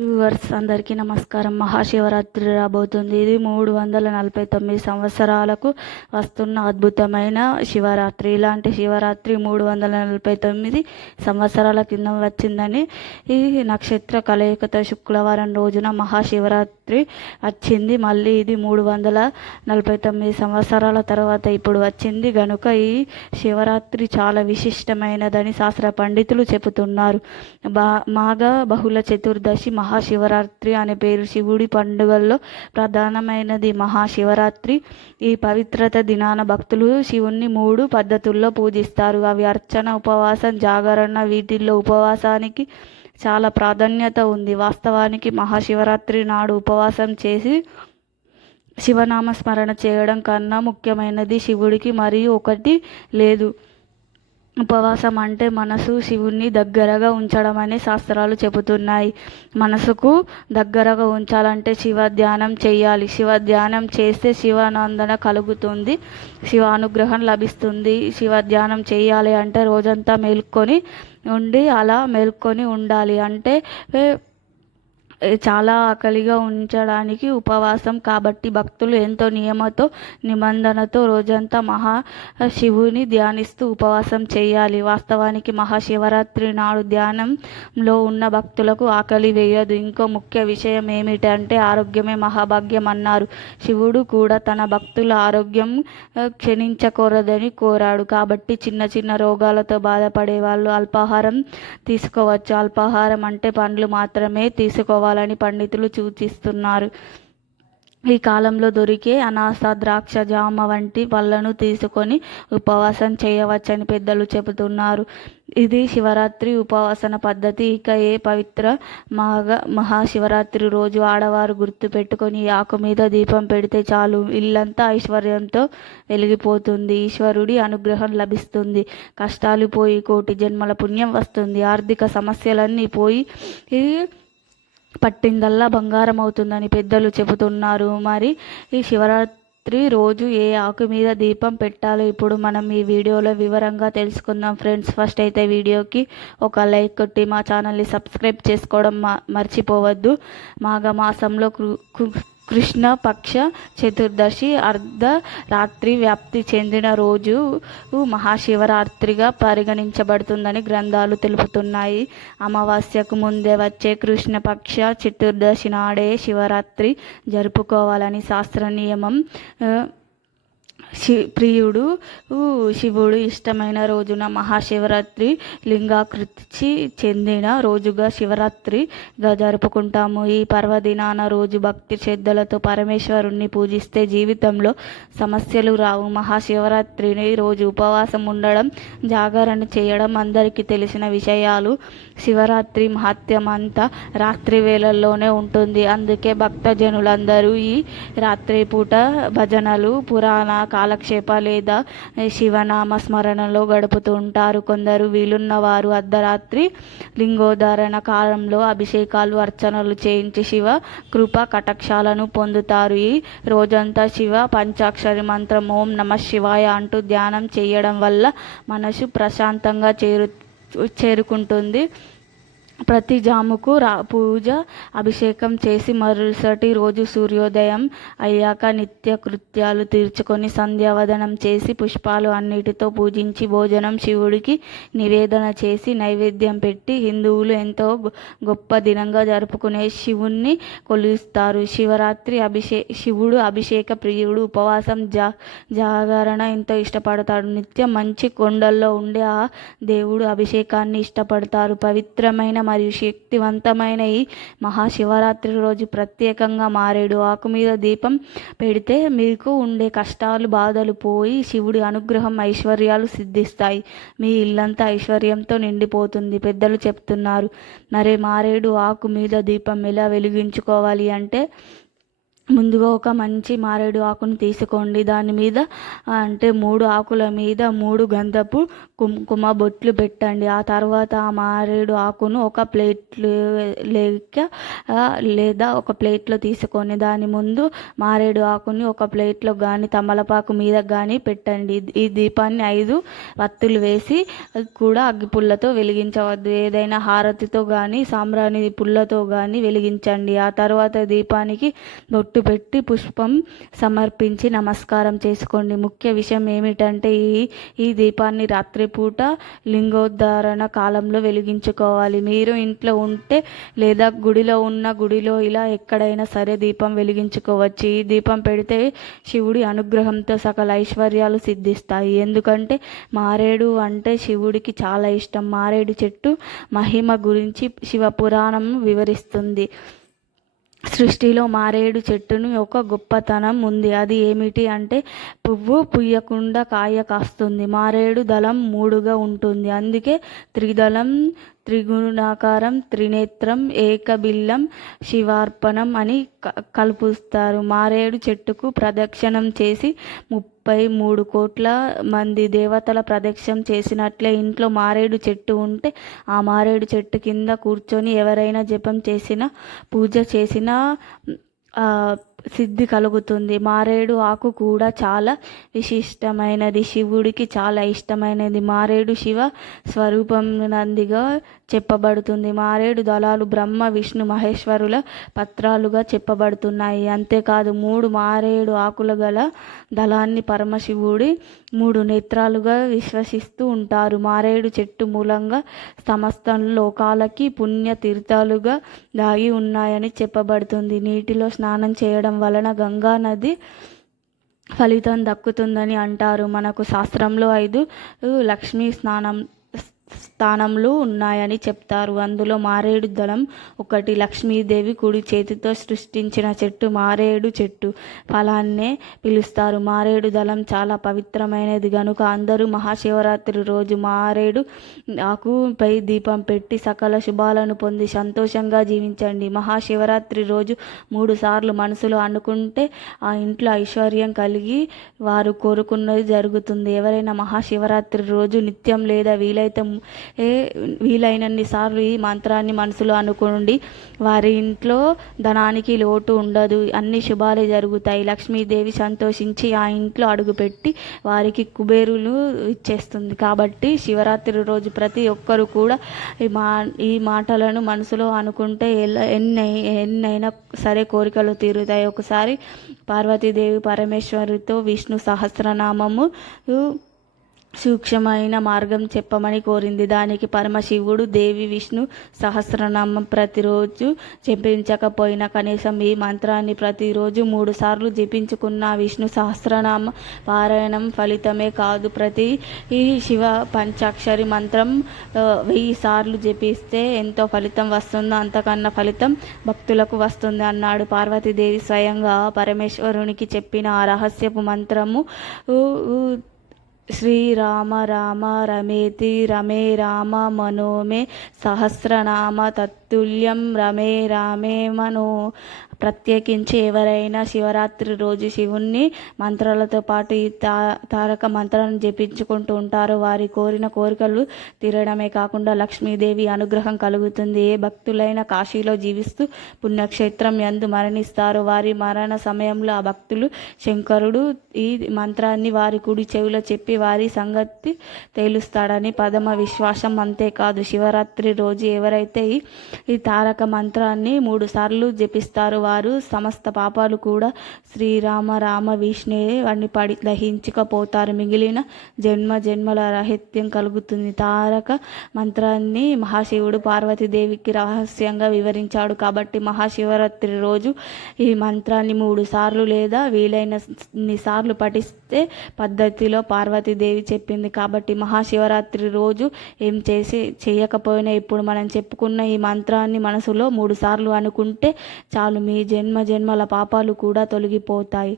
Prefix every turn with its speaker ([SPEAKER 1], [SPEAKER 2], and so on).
[SPEAKER 1] Viewers అందరికీ నమస్కారం. మహాశివరాత్రి రాబోతుంది. ఇది మూడు వందల నలభై తొమ్మిది సంవత్సరాలకు వస్తున్న అద్భుతమైన శివరాత్రి. ఇలాంటి శివరాత్రి మూడు వందల నలభై తొమ్మిది సంవత్సరాల కింద వచ్చిందని ఈ నక్షత్ర కలయికతో శుక్రవారం రోజున మహాశివరాత్రి వచ్చింది. మళ్ళీ ఇది మూడు వందల నలభై తొమ్మిది సంవత్సరాల తర్వాత ఇప్పుడు వచ్చింది. గనుక ఈ శివరాత్రి చాలా విశిష్టమైనదని శాస్త్ర పండితులు చెబుతున్నారు. బా మాఘ బహుళ చతుర్దశి మహా మహాశివరాత్రి అనే పేరు శివుడి పండుగల్లో ప్రధానమైనది. మహాశివరాత్రి ఈ పవిత్రత దినాన భక్తులు శివుణ్ణి మూడు పద్ధతుల్లో పూజిస్తారు. అవి అర్చన ఉపవాసం జాగరణ. వీటిల్లో ఉపవాసానికి చాలా ప్రాధాన్యత ఉంది. వాస్తవానికి మహాశివరాత్రి నాడు ఉపవాసం చేసి శివనామ స్మరణ చేయడం కన్నా ముఖ్యమైనది శివుడికి మరియు ఒకటి లేదు. ఉపవాసం అంటే మనసు శివుణ్ణి దగ్గరగా ఉంచడం అని శాస్త్రాలు చెబుతున్నాయి. మనసుకు దగ్గరగా ఉంచాలంటే శివ ధ్యానం చేయాలి. శివ ధ్యానం చేస్తే శివానందన కలుగుతుంది. శివ అనుగ్రహం లభిస్తుంది. శివ ధ్యానం చేయాలి అంటే రోజంతా మేల్కొని ఉండి అలా మేల్కొని ఉండాలి. అంటే చాలా ఆకలిగా ఉంచడానికి ఉపవాసం. కాబట్టి భక్తులు ఎంతో నియమతో నిబంధనతో రోజంతా మహా శివుని ధ్యానిస్తూ ఉపవాసం చేయాలి. వాస్తవానికి మహాశివరాత్రి నాడు ధ్యానంలో ఉన్న భక్తులకు ఆకలి వేయదు. ఇంకో ముఖ్య విషయం ఏమిటంటే ఆరోగ్యమే మహాభాగ్యం అన్నారు. శివుడు కూడా తన భక్తుల ఆరోగ్యం క్షీణించకూడదని కోరాడు. కాబట్టి చిన్న చిన్న రోగాలతో బాధపడే వాళ్ళు అల్పాహారం తీసుకోవచ్చు. అల్పాహారం అంటే పండ్లు మాత్రమే తీసుకోవాలి. తీసుకోవాలని పండితులు సూచిస్తున్నారు. ఈ కాలంలో దొరికే అనాస ద్రాక్ష జామ వంటి పళ్ళను తీసుకొని ఉపవాసం చేయవచ్చని పెద్దలు చెబుతున్నారు. ఇది శివరాత్రి ఉపవాసన పద్ధతి. ఇక ఏ పవిత్ర మహా మహాశివరాత్రి రోజు ఆడవారు గుర్తు పెట్టుకొని ఆకు మీద దీపం పెడితే చాలు. ఇల్లంతా ఐశ్వర్యంతో వెలిగిపోతుంది. ఈశ్వరుడి అనుగ్రహం లభిస్తుంది. కష్టాలు పోయి కోటి జన్మల పుణ్యం వస్తుంది. ఆర్థిక సమస్యలన్నీ పోయి పట్టిందల్లా బంగారం అవుతుందని పెద్దలు చెబుతున్నారు. మరి ఈ శివరాత్రి రోజు ఏ ఆకు మీద దీపం పెట్టాలో ఇప్పుడు మనం ఈ వీడియోలో వివరంగా తెలుసుకుందాం. ఫ్రెండ్స్ ఫస్ట్ అయితే వీడియోకి ఒక లైక్ కొట్టి మా ఛానల్ని సబ్స్క్రైబ్ చేసుకోవడం మర్చిపోవద్దు. మాఘమాసంలో కృష్ణ కృష్ణపక్ష చతుర్దశి అర్ధ రాత్రి వ్యాప్తి చెందిన రోజు మహాశివరాత్రిగా పరిగణించబడుతుందని గ్రంథాలు తెలుపుతున్నాయి. అమావాస్యకు ముందే వచ్చే కృష్ణపక్ష చతుర్దశి నాడే శివరాత్రి జరుపుకోవాలని శాస్త్ర నియమం శి ప్రియుడు. శివుడు ఇష్టమైన రోజున మహాశివరాత్రి లింగాకృతి చెందిన రోజుగా శివరాత్రిగా జరుపుకుంటాము. ఈ పర్వదినాన రోజు భక్తి శ్రద్ధలతో పరమేశ్వరుణ్ణి పూజిస్తే జీవితంలో సమస్యలు రావు. మహాశివరాత్రిని రోజు ఉపవాసం ఉండడం జాగరణ చేయడం అందరికీ తెలిసిన విషయాలు. శివరాత్రి మహత్యం అంతా రాత్రి వేళల్లోనే ఉంటుంది. అందుకే భక్తజనులందరూ ఈ రాత్రి పూట భజనలు పురాణ కాలక్షేప లేదా శివనామ స్మరణలో గడుపుతూ ఉంటారు. కొందరు వీలున్న వారు అర్ధరాత్రి లింగోధారణ కాలంలో అభిషేకాలు అర్చనలు చేయించి శివ కృప కటక్షాలను పొందుతారు. ఈ రోజంతా శివ పంచాక్షరి మంత్రం ఓం నమ శివాయ అంటూ ధ్యానం చేయడం వల్ల మనసు ప్రశాంతంగా చేరు చేరుకుంటుంది. ప్రతి జాముకు రా పూజ అభిషేకం చేసి మరుసటి రోజు సూర్యోదయం అయ్యాక నిత్య కృత్యాలు తీర్చుకొని సంధ్యావదనం చేసి పుష్పాలు అన్నిటితో పూజించి భోజనం శివుడికి నివేదన చేసి నైవేద్యం పెట్టి హిందువులు ఎంతో గొప్ప దినంగా జరుపుకునే శివుణ్ణి కొలుస్తారు. శివరాత్రి అభిషే శివుడు అభిషేక ప్రియుడు ఉపవాసం జా జాగరణ ఎంతో ఇష్టపడతాడు. నిత్యం మంచి కొండల్లో ఉండే ఆ దేవుడు అభిషేకాన్ని ఇష్టపడతారు. పవిత్రమైన మరియు శక్తివంతమైన ఈ మహాశివరాత్రి రోజు ప్రత్యేకంగా మారేడు ఆకు మీద దీపం పెడితే మీకు ఉండే కష్టాలు బాధలు పోయి శివుడి అనుగ్రహం ఐశ్వర్యాలు సిద్ధిస్తాయి. మీ ఇల్లంతా ఐశ్వర్యంతో నిండిపోతుంది పెద్దలు చెప్తున్నారు. మరే మారేడు ఆకు మీద దీపం ఎలా వెలిగించుకోవాలి అంటే ముందుగా ఒక మంచి మారేడు ఆకును తీసుకోండి. దాని మీద అంటే మూడు ఆకుల మీద మూడు గంధపు కుంకుమ బొట్లు పెట్టండి. ఆ తర్వాత ఆ మారేడు ఆకును ఒక ప్లేట్లు లేక లేదా ఒక ప్లేట్లో తీసుకొని దాని ముందు మారేడు ఆకుని ఒక ప్లేట్లో కానీ తమలపాకు మీద కానీ పెట్టండి. ఈ దీపాన్ని ఐదు వత్తులు వేసి కూడా అగ్గి పుల్లతో వెలిగించవద్దు. ఏదైనా హారతితో కానీ సాంబ్రాణి పుల్లతో కానీ వెలిగించండి. ఆ తర్వాత దీపానికి బొట్టు బొట్టు పెట్టి పుష్పం సమర్పించి నమస్కారం చేసుకోండి. ముఖ్య విషయం ఏమిటంటే ఈ ఈ దీపాన్ని రాత్రిపూట లింగోద్ధారణ కాలంలో వెలిగించుకోవాలి. మీరు ఇంట్లో ఉంటే లేదా గుడిలో ఉన్న గుడిలో ఇలా ఎక్కడైనా సరే దీపం వెలిగించుకోవచ్చు. ఈ దీపం పెడితే శివుడి అనుగ్రహంతో సకల ఐశ్వర్యాలు సిద్ధిస్తాయి. ఎందుకంటే మారేడు అంటే శివుడికి చాలా ఇష్టం. మారేడు చెట్టు మహిమ గురించి శివ పురాణం వివరిస్తుంది. సృష్టిలో మారేడు చెట్టును ఒక గొప్పతనం ఉంది. అది ఏమిటి అంటే పువ్వు పుయ్యకుండా కాయ కాస్తుంది. మారేడు దళం మూడుగా ఉంటుంది. అందుకే త్రిదళం త్రిగుణాకారం త్రినేత్రం ఏకబిల్లం శివార్పణం అని కలుపుస్తారు. మారేడు చెట్టుకు ప్రదక్షిణం చేసి ముప్పై మూడు కోట్ల మంది దేవతల ప్రదక్షిణం చేసినట్లే ఇంట్లో మారేడు చెట్టు ఉంటే ఆ మారేడు చెట్టు కింద కూర్చొని ఎవరైనా జపం చేసినా పూజ చేసినా సిద్ధి కలుగుతుంది. మారేడు ఆకు కూడా చాలా విశిష్టమైనది. శివుడికి చాలా ఇష్టమైనది. మారేడు శివ స్వరూపం నందిగా చెప్పబడుతుంది. మారేడు దళాలు బ్రహ్మ విష్ణు మహేశ్వరుల పత్రాలుగా చెప్పబడుతున్నాయి. అంతేకాదు మూడు మారేడు ఆకులు గల దళాన్ని పరమశివుడి మూడు నేత్రాలుగా విశ్వసిస్తూ ఉంటారు. మారేడు చెట్టు మూలంగా సమస్త లోకాలకి పుణ్య తీర్థాలుగా దాగి ఉన్నాయని చెప్పబడుతుంది. నీటిలో స్నానం చేయడం వలన గంగా నది ఫలితం దక్కుతుందని అంటారు. మనకు శాస్త్రంలో ఐదు లక్ష్మీ స్నానం స్థానంలో ఉన్నాయని చెప్తారు. అందులో మారేడు దళం ఒకటి లక్ష్మీదేవి కుడి చేతితో సృష్టించిన చెట్టు మారేడు చెట్టు ఫలాన్నే పిలుస్తారు. మారేడు దళం చాలా పవిత్రమైనది. కనుక అందరూ మహాశివరాత్రి రోజు మారేడు ఆకుపై దీపం పెట్టి సకల శుభాలను పొంది సంతోషంగా జీవించండి. మహాశివరాత్రి రోజు మూడు సార్లు మనసులో అనుకుంటే ఆ ఇంట్లో ఐశ్వర్యం కలిగి వారు కోరుకున్నది జరుగుతుంది. ఎవరైనా మహాశివరాత్రి రోజు నిత్యం లేదా వీలైతే ఏ వీలైనన్ని సార్లు ఈ మంత్రాన్ని మనసులో అనుకోండి వారి ఇంట్లో ధనానికి లోటు ఉండదు. అన్ని శుభాలే జరుగుతాయి. లక్ష్మీదేవి సంతోషించి ఆ ఇంట్లో అడుగుపెట్టి వారికి కుబేరులు ఇచ్చేస్తుంది. కాబట్టి శివరాత్రి రోజు ప్రతి ఒక్కరు కూడా ఈ మా ఈ మాటలను మనసులో అనుకుంటే ఎలా ఎన్ని ఎన్నైనా సరే కోరికలు తీరుతాయి. ఒకసారి పార్వతీదేవి పరమేశ్వరుతో విష్ణు సహస్రనామము సూక్ష్మమైన మార్గం చెప్పమని కోరింది. దానికి పరమశివుడు దేవి విష్ణు సహస్రనామం ప్రతిరోజు జపించకపోయినా కనీసం ఈ మంత్రాన్ని ప్రతిరోజు మూడు సార్లు జపించుకున్న విష్ణు సహస్రనామ పారాయణం ఫలితమే కాదు. ప్రతి ఈ శివ పంచాక్షరి మంత్రం వెయ్యి సార్లు జపిస్తే ఎంతో ఫలితం వస్తుందో అంతకన్నా ఫలితం భక్తులకు వస్తుంది అన్నాడు పార్వతీదేవి స్వయంగా. పరమేశ్వరునికి చెప్పిన ఆ రహస్యపు మంత్రము శ్రీరామ రామ రమేతి రమే రామ మనోమే సహస్రనామ తత్ తుల్యం రమే రామే మనో. ప్రత్యేకించి ఎవరైనా శివరాత్రి రోజు శివుణ్ణి మంత్రాలతో పాటు ఈ తా తారక మంత్రాలను జపించుకుంటూ ఉంటారు. వారి కోరిన కోరికలు తీరడమే కాకుండా లక్ష్మీదేవి అనుగ్రహం కలుగుతుంది. ఏ భక్తులైన కాశీలో జీవిస్తూ పుణ్యక్షేత్రం ఎందు మరణిస్తారు. వారి మరణ సమయంలో ఆ భక్తులు శంకరుడు ఈ మంత్రాన్ని వారి కుడి చెవిలో చెప్పి వారి సంగతి తేలుస్తాడని పదమ విశ్వాసం అంతేకాదు. శివరాత్రి రోజు ఎవరైతే ఈ ఈ తారక మంత్రాన్ని మూడు సార్లు జపిస్తారు. వారు సమస్త పాపాలు కూడా శ్రీరామ రామ విష్ణే వాడిని పడి దహించకపోతారు. మిగిలిన జన్మ జన్మల రహిత్యం కలుగుతుంది. తారక మంత్రాన్ని మహాశివుడు పార్వతీదేవికి రహస్యంగా వివరించాడు కాబట్టి మహాశివరాత్రి రోజు ఈ మంత్రాన్ని మూడు సార్లు లేదా వీలైన సార్లు పఠిస్తే పద్ధతిలో పార్వతీదేవి చెప్పింది కాబట్టి మహాశివరాత్రి రోజు ఏం చేసి చేయకపోయినా ఇప్పుడు మనం చెప్పుకున్న ఈ మంత్రాన్ని మనసులో మూడుసార్లు అనుకుంటే చాలు మీ జన్మ జన్మల పాపాలు కూడా తొలగిపోతాయి.